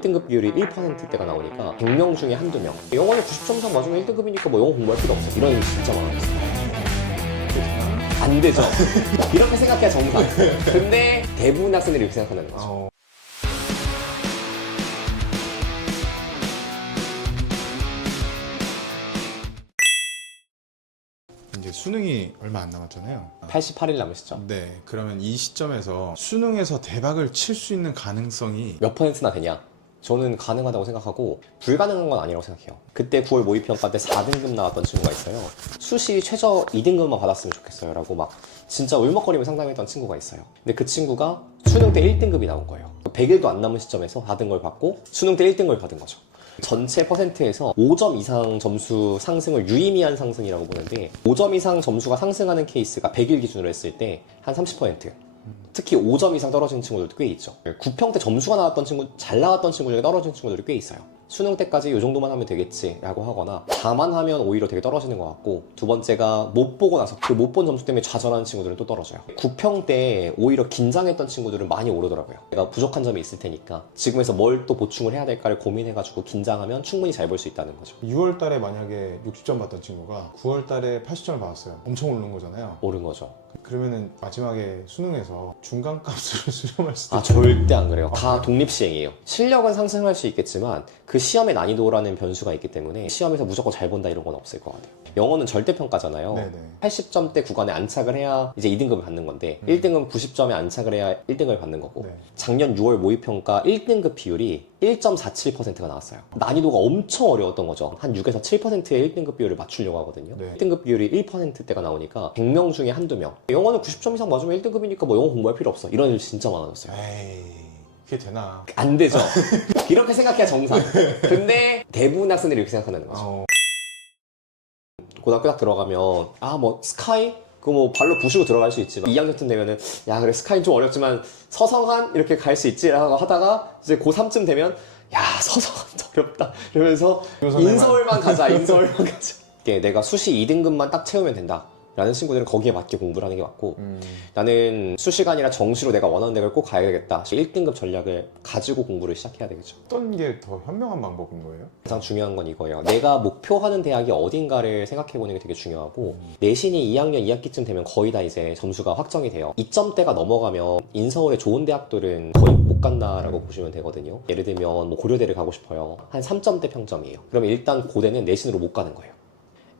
1등급 비율이 1%대가 나오니까 100명 중에 한두 명. 영어는 90점 이상 맞으면 1등급이니까 뭐 영어 공부할 필요 없어. 이런 일이 진짜 많았어요. 안 되죠. 이렇게 생각해야 정상. 근데 대부분 학생들이 이렇게 생각한다는 거죠. 이제 수능이 얼마 안 남았잖아요. 88일 남으시죠? 네, 그러면 이 시점에서 수능에서 대박을 칠 수 있는 가능성이 몇 %나 되냐? 저는 가능하다고 생각하고 불가능한 건 아니라고 생각해요. 그때 9월 모의평가 때 4등급 나왔던 친구가 있어요. 수시 최저 2등급만 받았으면 좋겠어요 라고 막 진짜 울먹거리며 상담했던 친구가 있어요. 근데 그 친구가 수능 때 1등급이 나온 거예요. 100일도 안 남은 시점에서 받은 걸 받고 수능 때 1등급을 받은 거죠. 전체 퍼센트에서 5점 이상 점수 상승을 유의미한 상승이라고 보는데 5점 이상 점수가 상승하는 케이스가 100일 기준으로 했을 때 한 30%. 특히 5점 이상 떨어지는 친구들도 꽤 있죠. 9평 때 점수가 나왔던 친구, 잘 나왔던 친구 중에 떨어진 친구들이 꽤 있어요. 수능 때까지 이 정도만 하면 되겠지 라고 하거나 다만 하면 오히려 되게 떨어지는 것 같고, 두 번째가 못 보고 나서 그 못 본 점수 때문에 좌절하는 친구들은 또 떨어져요. 9평 때 오히려 긴장했던 친구들은 많이 오르더라고요. 내가 부족한 점이 있을 테니까 지금에서 뭘 또 보충을 해야 될까를 고민해가지고 긴장하면 충분히 잘 볼 수 있다는 거죠. 6월 달에 만약에 60점 받던 친구가 9월 달에 80점을 받았어요. 엄청 오르는 거잖아요. 오른 거죠. 그러면은 마지막에 수능에서 중간값으로 수렴할 수도 아, 절대 안 그래요. 다 독립시행이에요. 실력은 상승할 수 있겠지만 그 시험의 난이도라는 변수가 있기 때문에 시험에서 무조건 잘 본다 이런 건 없을 것 같아요. 영어는 절대평가잖아요. 네네. 80점대 구간에 안착을 해야 이제 2등급을 받는 건데 1등급 90점에 안착을 해야 1등급을 받는 거고, 네. 작년 6월 모의평가 1등급 비율이 1.47%가 나왔어요. 난이도가 엄청 어려웠던 거죠. 한 6에서 7%의 1등급 비율을 맞추려고 하거든요. 네. 1등급 비율이 1%대가 나오니까 100명 중에 한두 명. 영어는 90점 이상 맞으면 1등급이니까 뭐 영어 공부할 필요 없어. 이런 일 진짜 많아졌어요. 에이, 그게 되나? 안 되죠. 이렇게 생각해야 정상. 근데 대부분 학생들이 이렇게 생각한다는 거죠. 고등학교 딱 들어가면 아 뭐 스카이? 그거 뭐 발로 부시고 들어갈 수 있지만 2학년쯤 되면은 야 그래 스카이는 좀 어렵지만 서성한 이렇게 갈 수 있지 라고 하다가 이제 고3쯤 되면 야 서성한도 어렵다 이러면서 인서울만 가자 인서울만 가자. 이게 내가 수시 2등급만 딱 채우면 된다 라는 친구들은 거기에 맞게 공부를 하는 게 맞고, 나는 수시가 아니라 정시로 내가 원하는 데를 꼭 가야겠다 1등급 전략을 가지고 공부를 시작해야 되겠죠. 어떤 게 더 현명한 방법인 거예요? 가장 중요한 건 이거예요. 내가 목표하는 대학이 어딘가를 생각해보는 게 되게 중요하고, 내신이 2학년 2학기쯤 되면 거의 다 이제 점수가 확정이 돼요. 2점대가 넘어가면 인서울의 좋은 대학들은 거의 못 간다라고 보시면 되거든요. 예를 들면 뭐 고려대를 가고 싶어요. 한 3점대 평점이에요. 그러면 일단 고대는 내신으로 못 가는 거예요.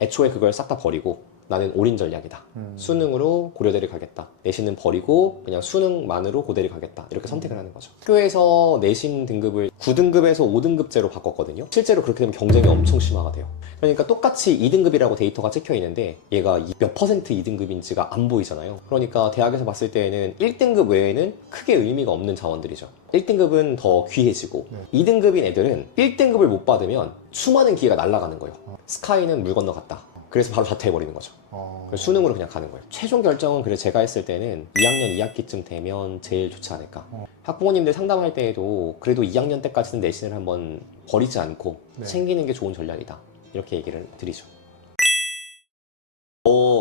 애초에 그걸 싹 다 버리고 나는 올인 전략이다. 수능으로 고려대를 가겠다. 내신은 버리고 그냥 수능만으로 고대를 가겠다. 이렇게 선택을 하는 거죠. 학교에서 내신 등급을 9등급에서 5등급제로 바꿨거든요. 실제로 그렇게 되면 경쟁이 엄청 심화가 돼요. 그러니까 똑같이 2등급이라고 데이터가 찍혀 있는데 얘가 몇 퍼센트 2등급인지가 안 보이잖아요. 그러니까 대학에서 봤을 때에는 1등급 외에는 크게 의미가 없는 자원들이죠. 1등급은 더 귀해지고 2등급인 애들은 1등급을 못 받으면 수많은 기회가 날아가는 거예요. 스카이는 물 건너갔다. 그래서 바로 자퇴해버리는 거죠. 그래서 수능으로 그냥 가는 거예요. 최종 결정은 그래서 제가 했을 때는 2학년 2학기쯤 되면 제일 좋지 않을까. 학부모님들 상담할 때에도 그래도 2학년 때까지는 내신을 한번 버리지 않고 챙기는 게 좋은 전략이다. 이렇게 얘기를 드리죠.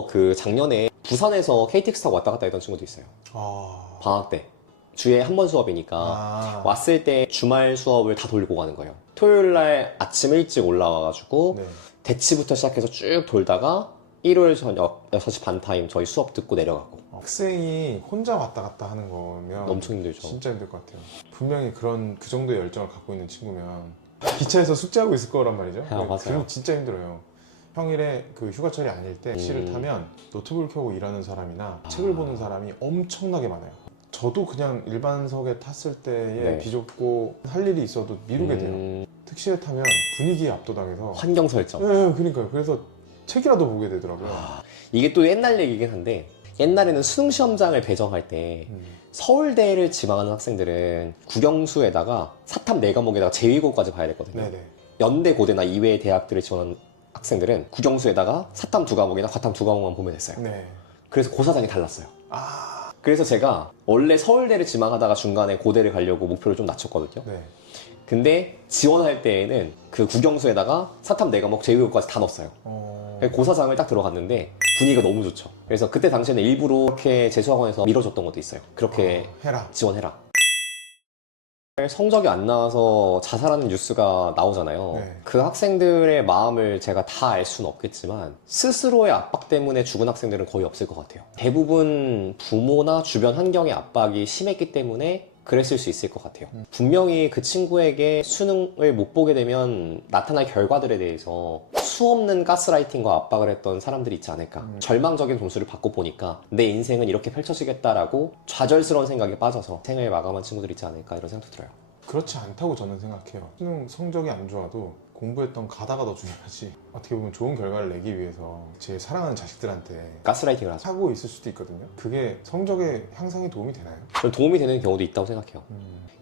그 작년에 부산에서 KTX 타고 왔다 갔다 했던 친구도 있어요. 방학 때. 주에 한 번 수업이니까 왔을 때 주말 수업을 다 돌고 가는 거예요. 토요일 날 아침 일찍 올라와가지고 대치부터 시작해서 쭉 돌다가 일요일 저녁 6시 반 타임 저희 수업 듣고 내려가고. 학생이 혼자 왔다 갔다 하는 거면 엄청 힘들죠. 진짜 힘들 것 같아요. 분명히 그 정도의 열정을 갖고 있는 친구면 기차에서 숙제하고 있을 거란 말이죠. 맞아요. 그럼 진짜 힘들어요. 평일에 그 휴가철이 아닐 때 택시를 타면 노트북을 켜고 일하는 사람이나 책을 보는 사람이 엄청나게 많아요. 저도 그냥 일반석에 탔을 때에 비좁고 할 일이 있어도 미루게 돼요. 택시를 타면 분위기에 압도당해서 환경 설정. 네, 그러니까요. 그래서 책이라도 보게 되더라고요. 이게 또 옛날 얘기긴 한데, 옛날에는 수능 시험장을 배정할 때 서울대를 지망하는 학생들은 국영수에다가 사탐 4과목에다가 재위고까지 봐야 되거든요. 네네. 연대 고대나 이외의 대학들을 지원하는 학생들은 국영수에다가 사탐 2과목이나 과탐 2과목만 보면 됐어요. 네. 그래서 고사장이 달랐어요. 그래서 제가 원래 서울대를 지망하다가 중간에 고대를 가려고 목표를 좀 낮췄거든요. 네. 근데 지원할 때에는 그 국영수에다가 사탐 4과목 재위고까지 다 넣었어요. 고사장을 딱 들어갔는데 분위기가 너무 좋죠. 그래서 그때 당시에는 일부러 이렇게 재수학원에서 밀어줬던 것도 있어요. 그렇게 해라. 지원해라. 성적이 안 나와서 자살하는 뉴스가 나오잖아요. 네. 그 학생들의 마음을 제가 다 알 수는 없겠지만 스스로의 압박 때문에 죽은 학생들은 거의 없을 것 같아요. 대부분 부모나 주변 환경의 압박이 심했기 때문에 그랬을 수 있을 것 같아요. 분명히 그 친구에게 수능을 못 보게 되면 나타날 결과들에 대해서 수없는 가스라이팅과 압박을 했던 사람들이 있지 않을까. 절망적인 점수를 받고 보니까 내 인생은 이렇게 펼쳐지겠다라고 좌절스러운 생각에 빠져서 생을 마감한 친구들이 있지 않을까 이런 생각도 들어요. 그렇지 않다고 저는 생각해요. 수능 성적이 안 좋아도 공부했던 가다가 더 중요하지. 어떻게 보면 좋은 결과를 내기 위해서 제 사랑하는 자식들한테 가스라이팅을 하죠. 하고 있을 수도 있거든요. 그게 성적의 향상에 도움이 되나요? 저는 도움이 되는 경우도 있다고 생각해요.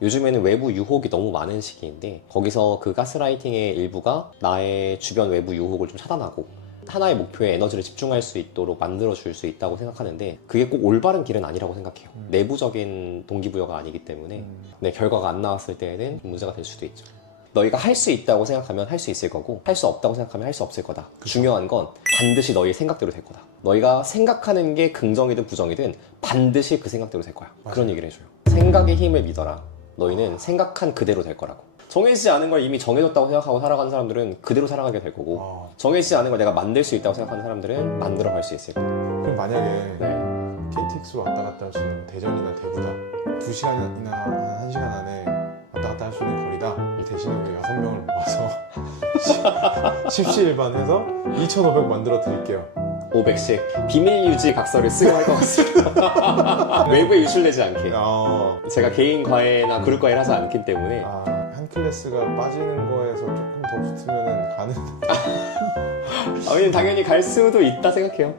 요즘에는 외부 유혹이 너무 많은 시기인데 거기서 그 가스라이팅의 일부가 나의 주변 외부 유혹을 좀 차단하고 하나의 목표에 에너지를 집중할 수 있도록 만들어줄 수 있다고 생각하는데 그게 꼭 올바른 길은 아니라고 생각해요. 내부적인 동기부여가 아니기 때문에 내 결과가 안 나왔을 때에는 문제가 될 수도 있죠. 너희가 할 수 있다고 생각하면 할 수 있을 거고 할 수 없다고 생각하면 할 수 없을 거다. 중요한 건 반드시 너희의 생각대로 될 거다. 너희가 생각하는 게 긍정이든 부정이든 반드시 그 생각대로 될 거야. 맞아요. 그런 얘기를 해줘요. 생각의 힘을 믿어라. 너희는 생각한 그대로 될 거라고. 정해지지 않은 걸 이미 정해졌다고 생각하고 살아가는 사람들은 그대로 살아가게 될 거고 정해지지 않은 걸 내가 만들 수 있다고 생각하는 사람들은 만들어 갈 수 있을 거고. 그럼 만약에 네. KTX로 왔다 갔다 할 수 있는 대전이나 대구다 2시간이나 1시간 안에 왔다 갔다 할 수 있는 거리다. 이 대신에 우리 6명을 모아서 십시일반해서 2,500 만들어 드릴게요. 500씩 비밀 유지 각서를 쓰고 할 것 같습니다. 외부에 유출되지 않게. 제가 개인 과외나 그룹 과외를 하지 않기 때문에 한 클래스가 빠지는 거에서 조금 더 붙으면 가는. 당연히 갈 수도 있다 생각해요.